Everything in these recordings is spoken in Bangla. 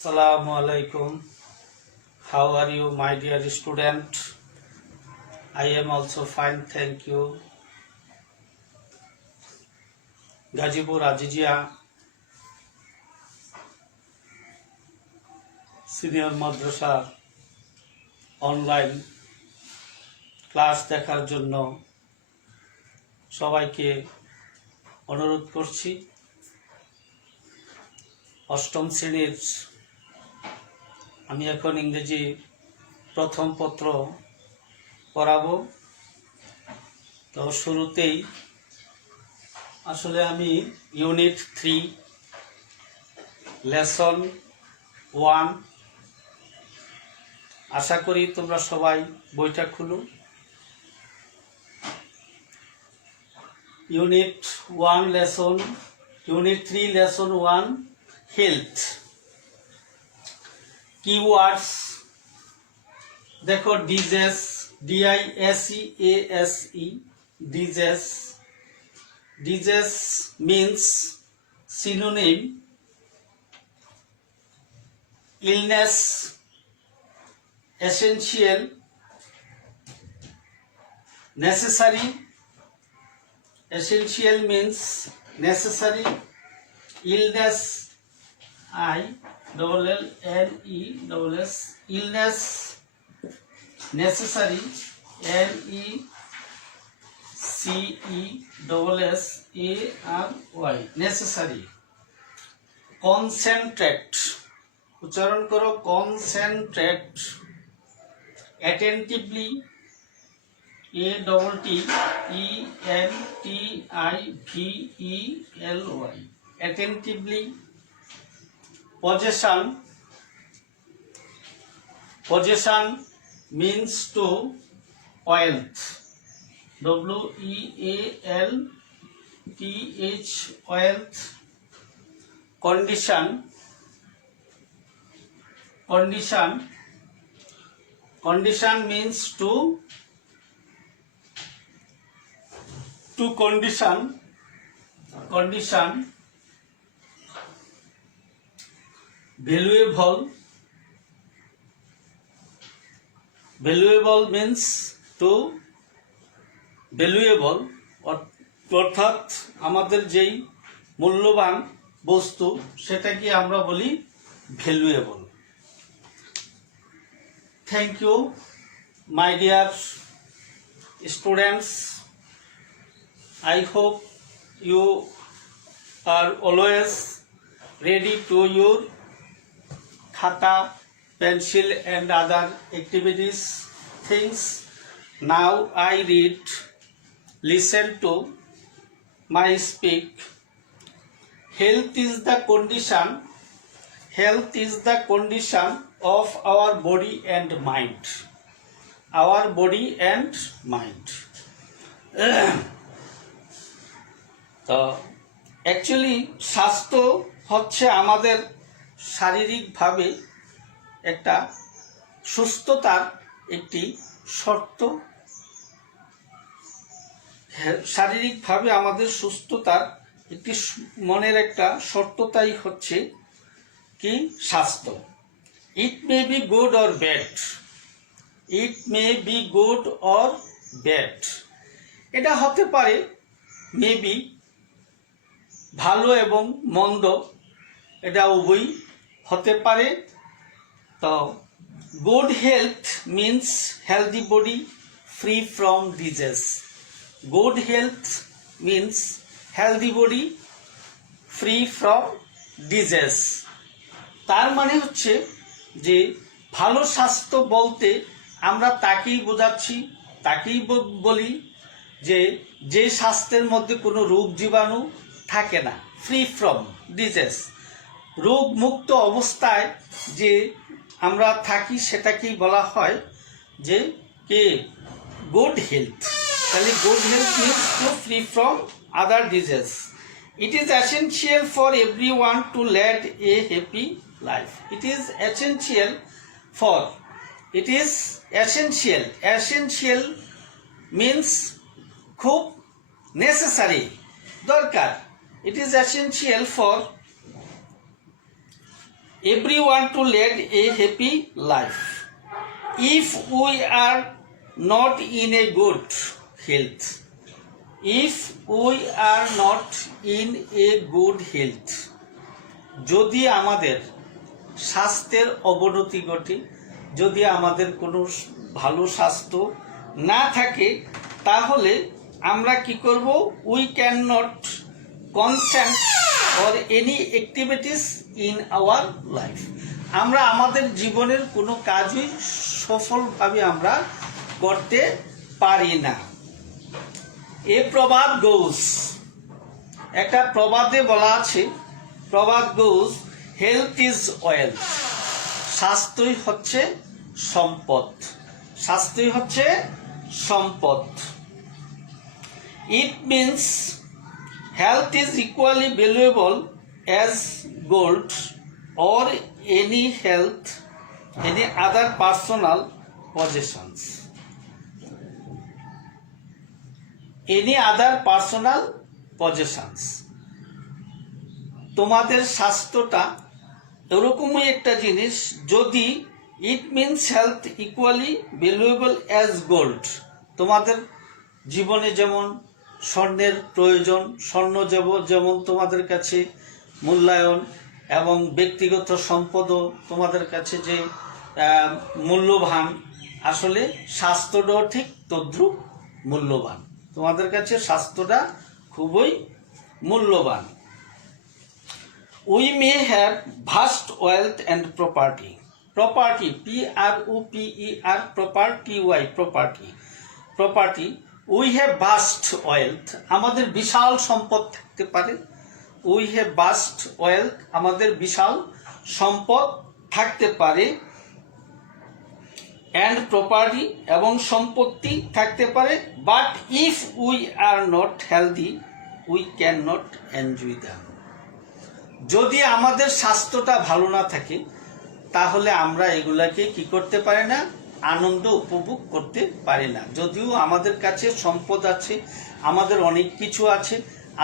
Assalamu alaikum. How are you, my dear student? I am also fine, thank you. Gazipur Azizia senior মাদ্রাসার অনলাইন ক্লাস দেখার জন্য সবাইকে অনুরোধ করছি। অষ্টম শ্রেণীর আমি এখন ইংরেজি প্রথম পত্র পড়াবো। তো শুরুতেই আসলে আমি ইউনিট 3 লেসন 1 আশা করি তোমরা সবাই বইটা খুলো। Unit 3 lesson 1 health. keywords देखो disease disease disease means synonym illness essential necessary essential means necessary illness ILLNESS illness necessary NECESSARY necessary concentrate উচ্চারণ করো concentrate attentively ATTENTIVELY attentively possession means to wealth WEALTH wealth condition means to condition valuable means to valuable অর্থাৎ আমাদের যেই মূল্যবান বস্তু সেটাকে আমরা বলি valuable. Thank you my dear students. I hope you are always ready to your khata, pencil and other activities things. Now I read, listen to my speak. Health is the condition of our body and mind. তো অ্যাকচুয়ালি স্বাস্থ্য হচ্ছে আমাদের শারীরিকভাবে একটা সুস্থতার একটি শর্ত। শারীরিকভাবে আমাদের সুস্থতার একটি মনের একটা শর্ততাই হচ্ছে কি স্বাস্থ্য। It may be good or bad, এটা হতে পারে মেবি ভালো এবং মন্দ, এটা উভয়ই হতে পারে। তো good health means healthy body free from disease. Good health means healthy body free from disease. তার মানে হচ্ছে যে ভালো স্বাস্থ্য বলতে আমরা তাকেই বোঝাচ্ছি, তাকেই বলি যে স্বাস্থ্যের মধ্যে কোনো রোগ জীবাণু থাকে না, ফ্রি ফ্রম ডিজিজ, রোগ মুক্ত অবস্থায় যে আমরা থাকি সেটাকেই বলা হয় যে কে গুড হেলথ। তাহলে good health means to free from other disease. It is essential for everyone to lead a happy life. It is essential means খুব নেসেসারি, দরকার। It is essential for everyone to lead a happy life. If we are not in a good health, if we are not in a good health, যদি আমাদের স্বাস্থ্যের অবনতি ঘটে, যদি আমাদের কোনো ভালো স্বাস্থ্য না থাকে, তাহলে আমরা কি করব? We can not consent or any activities in our life. আমরা আমাদের জীবনের কোনো কাজই সফলভাবে আমরা করতে পারি না। এ প্রবাদ গোস, একটা প্রবাদে বলা আছে, প্রবাদ গোস, হেলথ ইজ ওয়েলথ, স্বাস্থ্যই হচ্ছে সম্পদ, স্বাস্থ্যই হচ্ছে সম্পদ। It means health is equally valuable as gold or any other personal possessions. Any other personal possessions. তোমাদের স্বাস্থ্যটা এরকমই একটা জিনিস, যদি it means health equally valuable as gold, তোমাদের জীবনে যেমন স্বর্ণের প্রয়োজন, স্বর্ণ যেমন তোমাদের কাছে মূল্যায়ন, এবং ব্যক্তিগত সম্পদও তোমাদের কাছে যে মূল্যবান, আসলে স্বাস্থ্যটাও ঠিক তদ্রূপ মূল্যবান। তোমাদের কাছে স্বাস্থ্যটা খুবই মূল্যবান। We may have vast wealth and property, property PROPER, property Y, property. We have vast wealth, আমাদের বিশাল সম্পদ থাকতে পারে। উই হ্যাভ ভাস্ট ওয়েলথ, আমাদের বিশাল সম্পদ থাকতে পারে। অ্যান্ড প্রপার্টি, এবং সম্পত্তি থাকতে পারে। But if we are not healthy we can not enjoy them. যদি আমাদের স্বাস্থ্যটা ভালো না থাকে, তাহলে আমরা এগুলাকে কি করতে পারি না? আনন্দ উপভোগ করতে পারি না। যদিও আমাদের কাছে সম্পদ আছে, আমাদের অনেক কিছু আছে,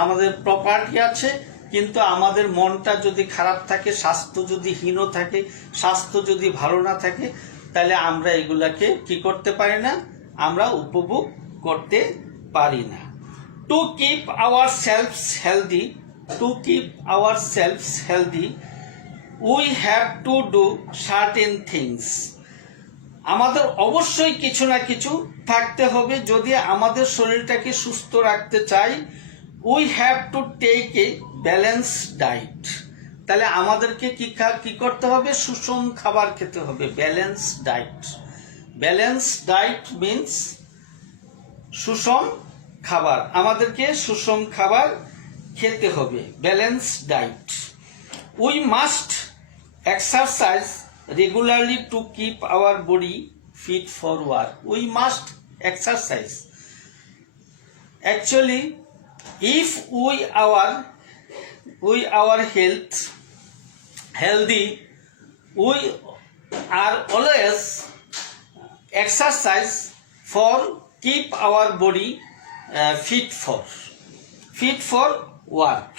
আমাদের প্রপার্টি আছে, কিন্তু আমাদের মনটা যদি খারাপ থাকে, স্বাস্থ্য যদি হীন থাকে, স্বাস্থ্য যদি ভালো না থাকে, তাহলে আমরা এগুলাকে কি করতে পারি না? আমরা উপভোগ করতে পারি না। To keep our selves healthy, we have to do certain things. আমাদের অবশ্যই কিছু না কিছু থাকতে হবে। যদি আমাদের শরীরটাকে সুস্থ রাখতে চাই, we have to take a balance diet. তাহলে আমাদেরকে কি করতে হবে? সুষম খাবার খেতে হবে। ব্যালেন্স ডায়েট মিন্স সুষম খাবার, আমাদেরকে সুষম খাবার খেতে হবে, balance diet. We must exercise regularly to keep our body fit for work. We must exercise. Actually, if we our health healthy, we are always exercise for keep our body fit for work.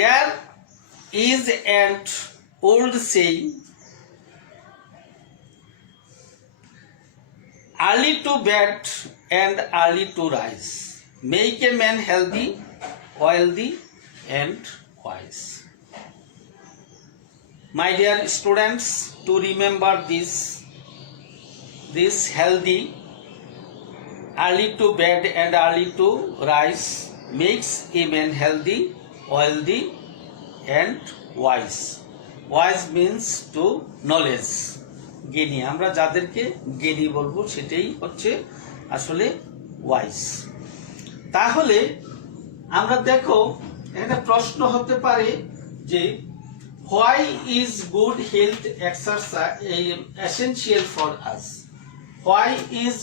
There is an old saying, early to bed and early to rise make a man healthy, wealthy and wise. My dear students, to remember this healthy, early to bed and early to rise makes a man healthy, wealthy and wise. Wise means to knowledge, জ্ঞানী। আমরা যাদেরকে জ্ঞানী বলবো সেটাই হচ্ছে আসলে ওয়াইজ। তাহলে আমরা দেখো, একটা প্রশ্ন হতে পারে যে why is good health exercise essential for us? Why is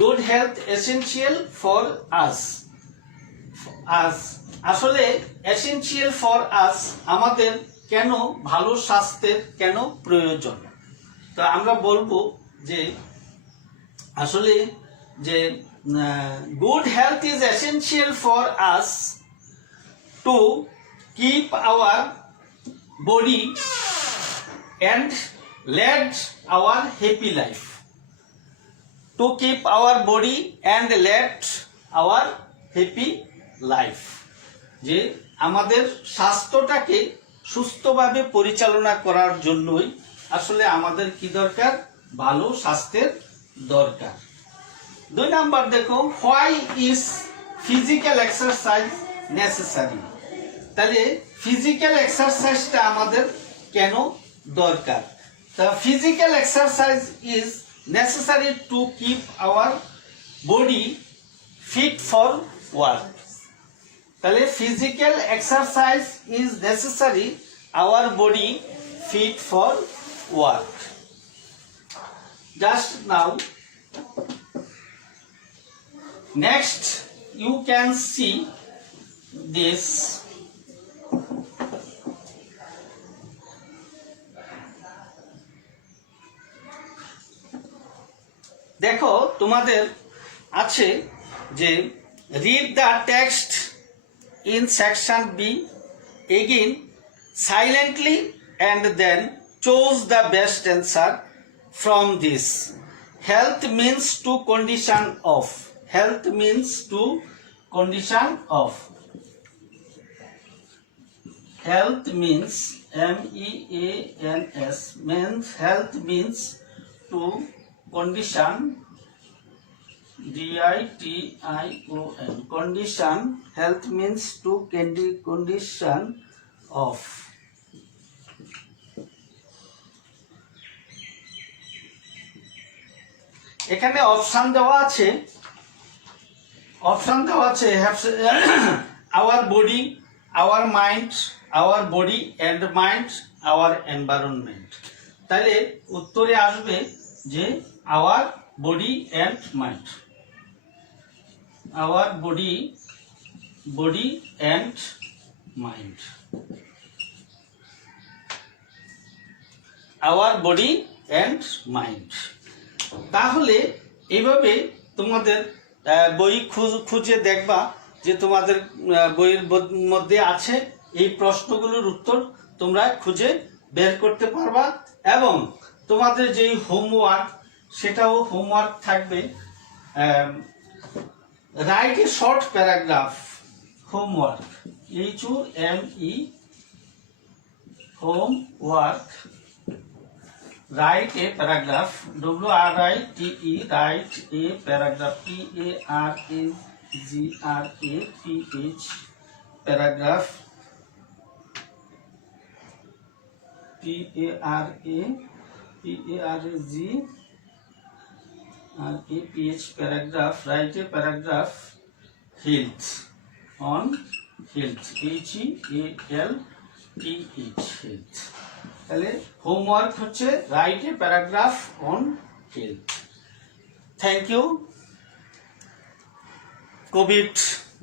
good health essential for us? আসলে এসেনশিয়াল ফর আস, আমাদের কেন ভালো স্বাস্থ্যের কেন প্রয়োজন? তো আমরা বলবো যে আসলে যে good health is essential for us to keep our body and lead our happy life. To keep our body and lead our happy life. যে আমাদের স্বাস্থ্যটাকে সুস্থভাবে পরিচালনা করার জন্যই আসলে আমাদের কি দরকার? ভালো স্বাস্থ্যের দরকার। 2 নাম্বার দেখো, why is physical exercise necessary? তাহলে ফিজিক্যাল এক্সারসাইজটা আমাদের কেন দরকার? The physical exercise is necessary to keep our body fit for work. তাহলে physical exercise is necessary our body fit for work. Just now, next you can see this. দেখো তোমাদের আছে যে read the text in section B again silently and then choose the best answer from this. Health means to condition of. Health means to condition of. Health means MEANS means health means to condition DITION condition. Health means to condition of. এখানে অপশন দেওয়া আছে our body, our mind, our body and mind, our environment. তাহলে উত্তরে আসবে যে our body and mind. Our body and mind. Our body and mind. তাহলে এইভাবে তোমাদের বই খুঁজে দেখবা যে তোমাদের বইয়ের মধ্যে আছে এই প্রশ্নগুলোর উত্তর তোমরা খুঁজে বের করতে পারবা এবং তোমাদের যেই হোমওয়ার্ক সেটাও হোমওয়ার্ক থাকবে write a short paragraph homework HOME homework write a paragraph WRITE write a paragraph PARAGRAPH paragraph PARAGRAPH paragraph. Write a paragraph health on health HEALTH health. তাহলে হোমওয়ার্ক হচ্ছে write a paragraph on health. Thank you. Covid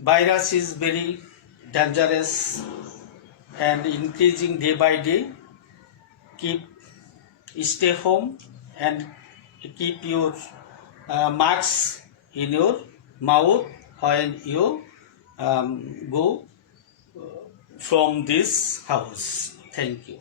virus is very dangerous and increasing day by day. Stay home and keep your mask in your mouth when you go from this house. Thank you.